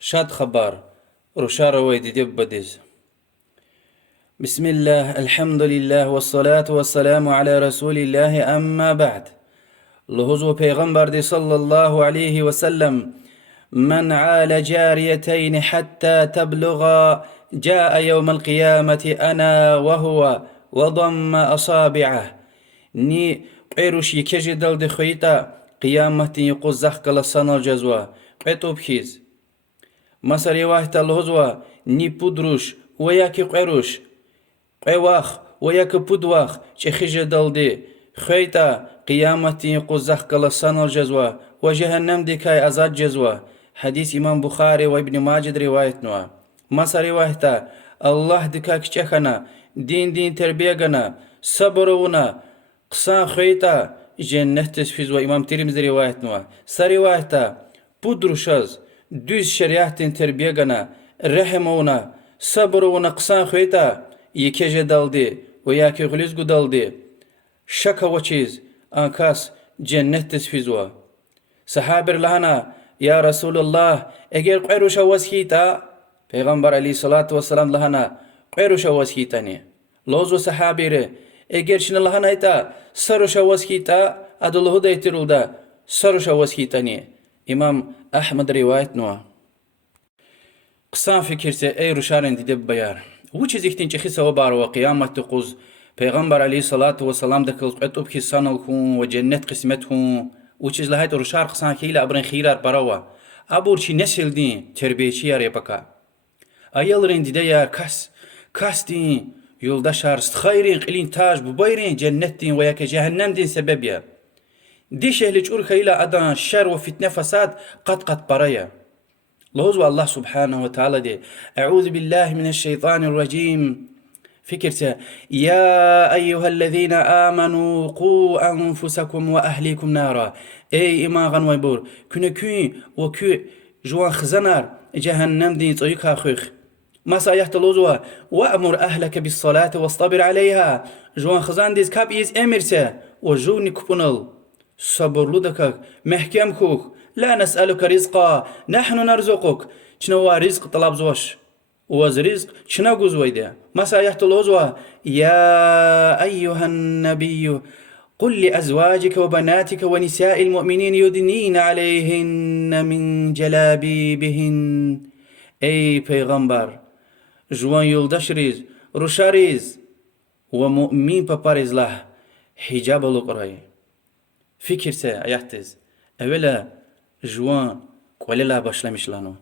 شاد خبر رشار ويدي دب بديز. بسم الله الحمد لله والصلاة والسلام على رسول الله أما بعد. لهزو پیغمبر دي صلى الله عليه وسلم من عال جاريتين حتى تبلغا جاء يوم القيامة أنا وهو وضم أصابعه ني قيروش يكجي دل دي خيطا قيامة يقو زخ كالسان الجزوة قيتو بخيز مساري واحدة الهزوة ني بودروش وياكي قيروش قيواخ وياكي بودواخ چخيجي دل دي خيطا قيامة يقو زخ كالسان الجزوة وجهنم دي كاي أزاد جزوة. حديث إمام بخاري وابن ماجد رواية نوا. مساري واحدة الله دكاك چخنا دين تربية صبرونا قصان خيطا جنة تسفيز وإمام ترمذي رواية نوا. ساري واحدة بودروشاز دوز شريعة تربية رحمونا صبرونا قصان خيطا يكيجي دالدي وياكي غليزغو دالدي شكا وچيز آنكاس جنة تسفيزوا. صحابر لهنا يا رسول الله اگر قيروشا وسكيتا پیغمبر عليه الصلاة والسلام لهنا قيروشا وسكيتاني لوزو صحابير اگر شن لهنا ايتا سروشا وسكيتا ادو دايترول دا سروشا وسكيتاني. امام احمد رواية نوا. قسان فكرسي اي روشارن دي دب بيار وچه زيكتين چخي سوا بارو قيامت تقوز پیغمبر عليه الصلاة والسلام دكل قطب كيسان الخون وجنة قسمتهم وچه لهايت روشار قسان كيلا ابرن خيرار براوا ابور چي نسل دين تربية يار يبكا ايالرين دي يار كاس دين يولداشار خيرين قلين تاج ببايرين جنة دين وياك جهنم دين سبب يا دي شهلج أور خيلا أدان شر وفتنة فساد قد برايا لوزو الله سبحانه وتعالى دي أعوذ بالله من الشيطان الرجيم فكرته يا أيها الذين آمنوا قوا أنفسكم وأهليكم نارا. أي إما ويبور كي وكي جوان خزنار جهنم دين طيقها خيخ ما سايحت لوزوا وأمر أهلك بالصلاة واصطبر عليها جوان خزان ديز كاب إيز أمرسه وجوني كبنل صبر لدك محكم كوك لا نسألك رزقا نحن نرزقك شنو رزق طلب زوش وز رزق شنو جوزويدا ما سايحت لوزوا يا أيها النبي قل لأزواجك وبناتك ونساء المؤمنين يدنين عليهن من جلابيبهن. أي پیغمبر جوان يولدش ريز روشاريز ومؤمن بباريز له حجاب لقراي فكر سا ايحتز اولا جوان قوللا باشلمش لانو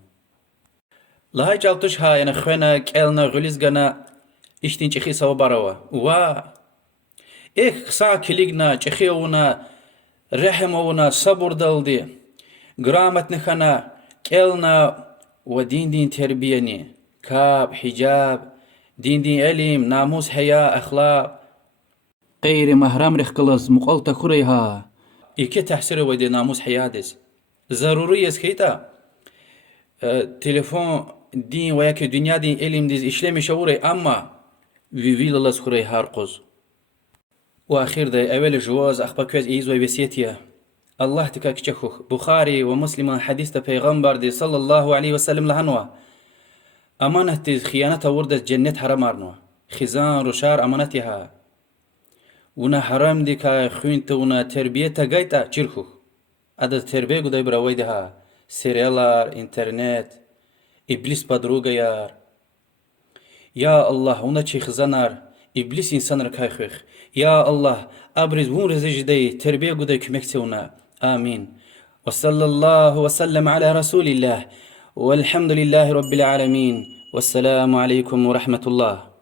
لهاي جالتش ها ينا خوينا كالنا غليزغنا اشتين چخي سوا براوا و ايك سا كليغنا چخيونا رحمونا صبر دلدي غرامت نخنا كالنا ودين تربيني كاب حجاب دين علم ناموس حياة أخلاق غير محرم رخكلز مقالتا كريها إيكي تحسر ودي ناموس حياة ديس ضروري اسكيتا تليفون دين وياكي دنيا دين علم ديز إشلامي شوري أما ويويل الله سكري هارقوز. وأخير داي أول جواز أخبا كوز إيز ويبسيتيا الله تكاك چخوخ بخاري ومسلم حديث پیغمبر دي صلى الله عليه وسلم لهنوا أمانة تيز خيانة وردت جنة حرمارنوا خزان رشار أمانتها ونا حرام دي كا خوينت ونا تربية تاقايتا چرخوخ أدا تربية قداي براويدها سيريالار انترنت إبليس بدروغا يار يا الله ونا چي خزانار إبليس إنسان ركاي خوخ يا الله أبرز وون رزيج دي تربية قداي كمكتونا آمين. وصلى الله وسلم على رسول الله والحمد لله رب العالمين والسلام عليكم ورحمة الله.